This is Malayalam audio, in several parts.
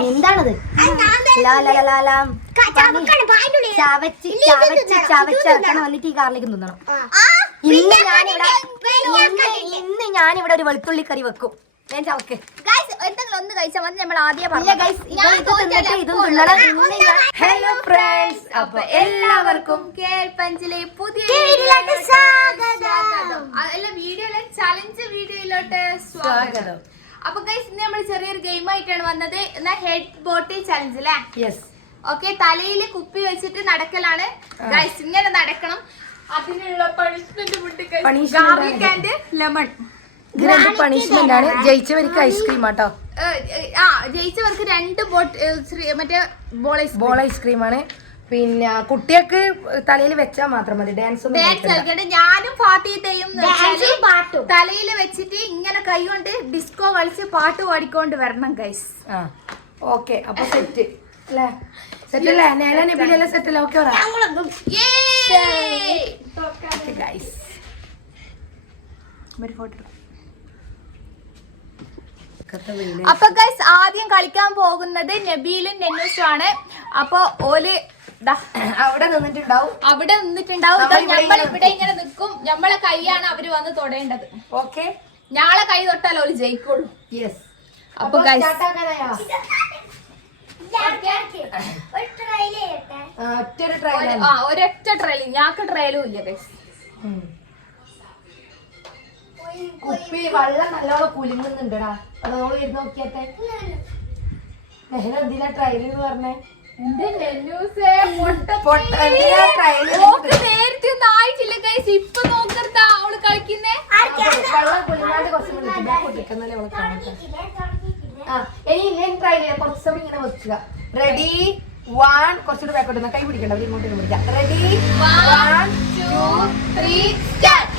എന്താണത്? ചവച്ചിറക്കണം വന്നിട്ട് ഈ കാറിലേക്ക് തിന്നണം. ഇന്ന് ഞാനിവിടെ ഒരു വെളുത്തുള്ളി കറി വെക്കും. ഞാൻ ചവക്ക് എന്തെങ്കിലും ഒന്ന് കഴിച്ചാൽ മതി. നമ്മൾ ആദ്യം ഹലോ ഫ്രണ്ട്സ്, അപ്പൊ എല്ലാവർക്കും കേൾപ്പഞ്ചിലെ പുതിയ വീഡിയോയിലെ ചലഞ്ച് വീഡിയോയിലോട്ട് സ്വാഗതം. അപ്പൊ ഗൈസ് ഇന്ന് നമ്മൾ ചെറിയൊരു ഗെയിം ആയിട്ടാണ് വന്നത്. എന്നാ ഹെഡ് ബോട്ടിൽ ചലഞ്ച് അല്ലേ? യെസ്. ഓക്കെ, തലയില് കുപ്പി വെച്ചിട്ട് നടക്കലാണ് ഗൈസ്. ഇങ്ങനെ നടക്കണം. അതിനുള്ള പണിഷ്മെന്റ് ലെമൺ പണിഷ്മെന്റ് ആണ്. ജയിച്ചവർക്ക് ഐസ്ക്രീം ആട്ടോ. ജയിച്ചവർക്ക് 2 മറ്റേ ബോൾ ഐസ്ക്രീം ആണ്. പിന്നെ കുട്ടികൾക്ക് തലയിൽ വെച്ചാൽ മാത്രം മതി. ഡാൻസ് കളിക്കട്ടെ. ഞാനും ഫാത്തിയും തലയിൽ വെച്ചിട്ട് ഇങ്ങനെ കൈ കൊണ്ട് ഡിസ്കോ കളിച്ച് പാട്ട് പാടിക്കൊണ്ട് വരണം ഗൈസ്. ഓക്കെ, അപ്പൊ സെറ്റ് അല്ലേ? സെറ്റ് അല്ലേ? നേരെ നബിലെല്ലാം സെറ്റ് അല്ലേ? ഓക്കെ ഗൈസ്, ഒരു ഫോട്ടോ. അപ്പൊ ഗൈസ് ആദ്യം കളിക്കാൻ പോകുന്നത് നബീലും നെന്നൂസും ആണ്. അപ്പൊ ഓല് അവിടെ നിന്നിട്ടുണ്ടാവും. നമ്മൾ ഇവിടെ ഇങ്ങനെ നിൽക്കും. നമ്മളെ കൈയാണ് അവര് വന്ന് തൊടേണ്ടത്. ഓക്കെ, ഞാളെ കൈ തൊട്ടാൽ ഓല് ജയിക്കുള്ളൂ. യെസ്. അപ്പൊ ഗൈസ് ഒരൊറ്റ ട്രയൽ. ഞാക്ക് ട്രയലും ഇല്ല ഗൈസ്. കുപ്പി വെള്ളം നല്ലോണം കുലുങ്ങുന്നുണ്ടടാ. അതോളം ഇരുന്ന് നോക്കിയത്തെ എന്തിനാ ട്രയൽ എന്ന് പറഞ്ഞേ? നേരത്തെ ഒന്നും ആയിട്ടില്ല ഗൈസ്. ഇപ്പൊ നോക്കരുതാ അവള് കളിക്കുന്നേ. വെള്ളം കുലുങ്ങാണ്ട് കുറച്ച് പൊട്ടിക്കുന്നല്ലേ അവള് കാണട്ടെ. ഇനി ട്രൈ ചെയ്യാം. കുറച്ച് സമയം ഇങ്ങനെ വെക്കുക. റെഡി 1. കുറച്ചുകൂടി ബാക്കോട്ട് കൈ പിടിക്കണ്ട, അവർ ഇങ്ങോട്ട് പിടിക്കാം. Ready 1 2 3 start.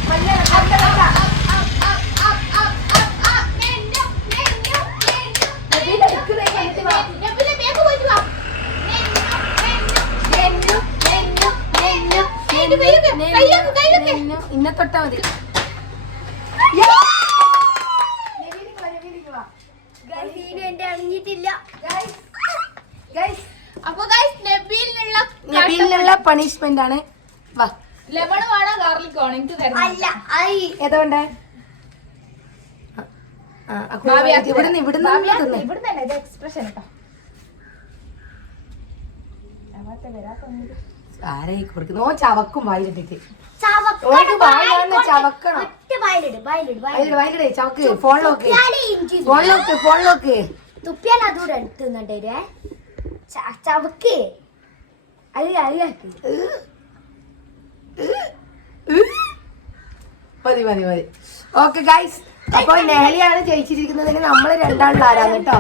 ഇന്നെ തൊട്ടാ മതി. അപ്പൊ നബീലിനുള്ള പണിഷ്മെന്റ് ആണ്. വാ, ലെമൺ വേണോ ഗാർലിക് വേണോ? എനിക്ക് ഏതുകൊണ്ട് എക്സ്പ്രഷൻ ആരായി കൊടുക്കുന്നു? ഓ ചവക്കും വായിലിട്ടിട്ട് ചവക്ക്. ഫോണിലോക്ക് തുപ്പിയാൽ അതൂടെ എടുത്തുന്നുണ്ടേ ചവക്ക്. മതി. ഓക്കെ ഗൈസ്, അപ്പൊ നെഹലിയാണ് ജയിച്ചിരിക്കുന്നതിന് നമ്മള് രണ്ടാളും ആരാണ് കേട്ടോ.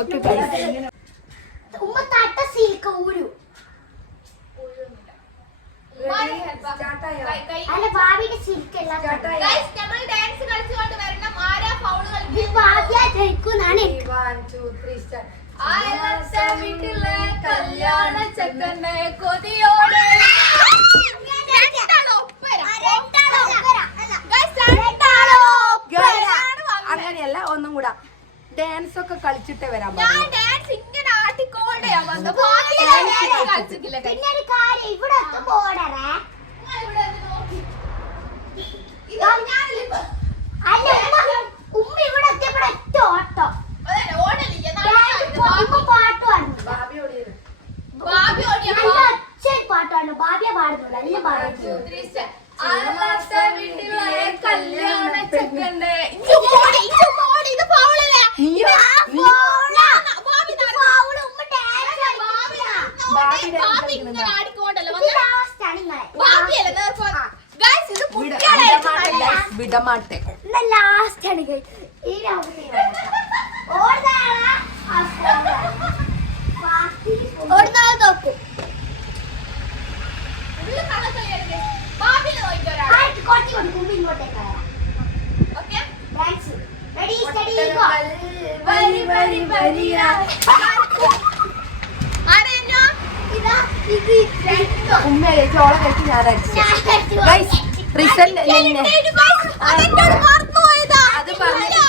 ഓക്കെ ഗൈസ്, കല്യാണ ചക്കന്നെ കൊതിയോടെ അങ്ങനെയല്ല, ഒന്നും കൂടാ ഡാൻസ് ഒക്കെ കളിച്ചിട്ടേ വരാൻ. പാട്ടാണ് ബാബിയ പാടുന്നുള്ളൂ. കല്യാണ ചക്കന്റെ വിടമാട്ടെ. ലാസ്റ്റ് ആണ് നോക്കും. ഉമ്മയെ ചോളം കഴിച്ച് ഞാൻ റിസൾട്ട് അത് പറഞ്ഞിട്ട്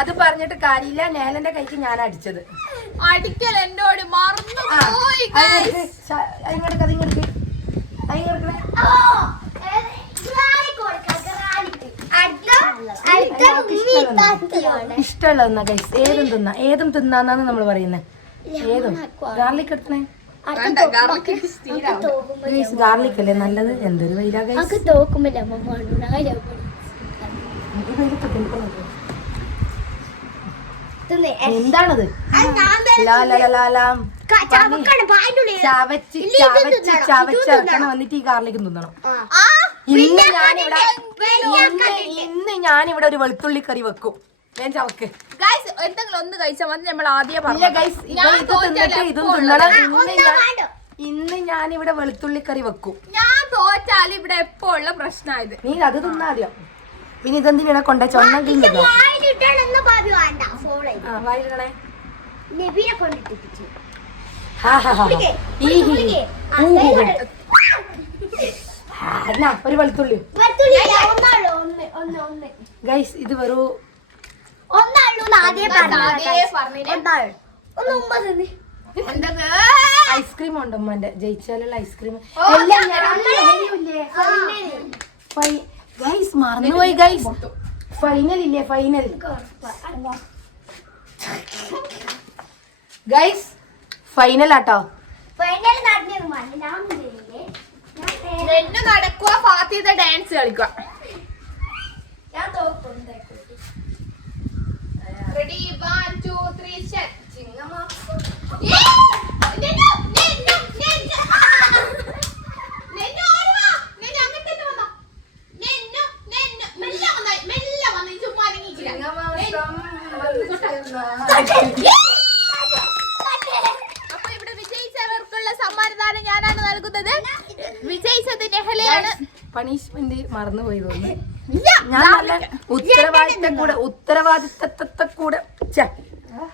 അത് പറഞ്ഞിട്ട് കാര്യമില്ല. നേലന്റെ കൈക്ക് ഞാൻ അടിച്ചത്. അടിക്കൽ എന്നോട് മറന്നു പോയി ഇഷ്ടമുള്ള തിന്നാ ഗൈസ്. ഏതും തിന്നാന്നാണ് നമ്മൾ പറയുന്നത്. ഏതും ഗാർലിക് എടുക്കണേ. ഗാർലിക് അല്ലേ നല്ലത്. എന്തൊരു വൈരാ ഗൈസ്. എന്താണത്? ചവച്ചിറക്കണം വന്നിട്ട് ഈ ഗാർലിക് തിന്നണം. ഇന്ന് ഞാനിവിടെ ഒരു വെളുത്തുള്ളി കറി വെക്കും. ഞാൻ ചവക്ക് എന്തെങ്കിലും ഒന്ന് കഴിച്ചാൽ മതി. നമ്മൾ ആദ്യം ഇതും തിന്നണം. ഇന്ന് ഞാനിവിടെ വെളുത്തുള്ളി കറി വെക്കും. ഞാൻ തോറ്റാൽ ഇവിടെ എപ്പോ ഉള്ള പ്രശ്നമായത്. നീ അത് തിന്നാദ്യം. പിന്നെ ഇതെന്തിനാ കൊണ്ട ചൊന്നെങ്കിലും തിന്നോ. വായിലിടണേ. ഒരു വെളുത്തുള്ളി ഗൈസ്. ഇത് വെറും ഐസ്ക്രീം ഉണ്ട് ഉമ്മന്റെ. ജയിച്ചാലുള്ള ഐസ്ക്രീം ഗൈസ്. മറന്നുപോയി ഗൈസ്. ഫൈനൽ ഇല്ലേ? Final guys. ഫൈനൽ ആട്ടോ. നടക്കുക. ഫാത്തിത ഡാൻസ് കളിക്കുക. Ready 1 2 3 set. അപ്പൊ ഇവിടെ വിജയിച്ചവർക്കുള്ള സമ്മാനദാനം ഞാനാണ് നൽകുന്നത്. വിജയിച്ചത് നെഹലയാണ്. പണിഷ്മെന്റ് മറന്നുപോയി തോന്നുന്നു. ഞാൻ നല്ല ഉത്തരവാദിത്തത്തെ കൂടെ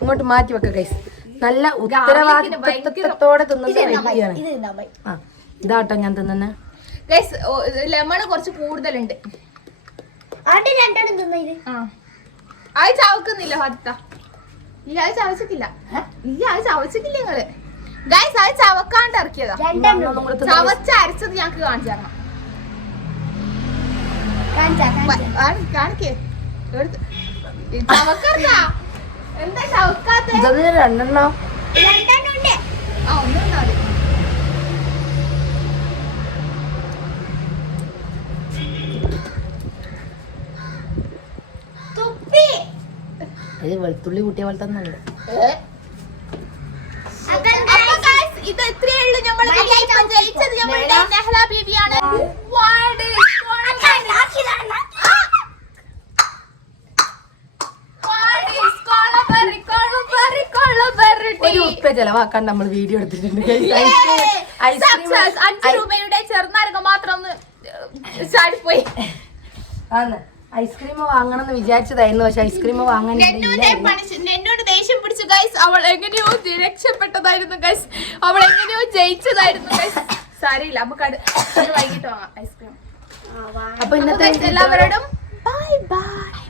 ഇങ്ങോട്ട് മാറ്റി വെക്ക ഗൈസ്. നല്ല ഉത്തരവാദിത്തത്തോടെ തിന്നുകയാണ്. ഇതാട്ടോ ഞാൻ തിന്നുന്ന ഗൈസ്. ലെമൺ കുറച്ച് കൂടുതലുണ്ട്. അത് ചവക്കുന്നില്ല ഫാത്തിത്ത. ഇല്ല അത് ചവച്ചിട്ടില്ല. ഇല്ല അത് ചവച്ചിട്ടില്ല നിങ്ങള് ഗൈസ്. അത് ചവക്കാണ്ട് ഇറക്കിയതാ. ചവച്ചരച്ചത് ഞങ്ങക്ക് കാണിച്ചു തരണം. കാണിക്കേ ചവക്കറ. എന്താ ചവക്കാത്ത? രണ്ടെണ്ണം ഒന്നും മതി. അത് വെളുത്തുള്ളി കൂട്ടിയ പോലെ തന്നെ ഉണ്ട്. ഇത് എത്രയേ ഉള്ളൂ. നമ്മള് ജയിച്ചത് നമ്മളുടെ നെഹ്ല ബീബിയാണ്. ഒരു ഉപ്പ ചെലവാക്കാൻ നമ്മൾ വീഡിയോ എടുത്തിട്ടുണ്ട്. 5 രൂപയുടെ ചെറുനാരങ്ങ മാത്രം ഒന്ന് ചാടിപ്പോയി. ആന്ന് ഐസ്ക്രീം വാങ്ങണം എന്ന് വിചാരിച്ചതായിരുന്നു. പക്ഷെ ഐസ്ക്രീം വാങ്ങാൻ എന്നോട് ദേഷ്യം പിടിച്ചു ഗൈസ്. അവൾ എങ്ങനെയോ രക്ഷപ്പെട്ടതായിരുന്നു ഗൈസ്. അവൾ എങ്ങനെയോ ജയിച്ചതായിരുന്നു ഗൈസ്. സാരിയില്ല, നമുക്ക് വൈകിട്ട് വാങ്ങാം ഐസ്ക്രീം. അപ്പൊ ഇന്നത്തെ എല്ലാവരോടും ബൈ ബൈ.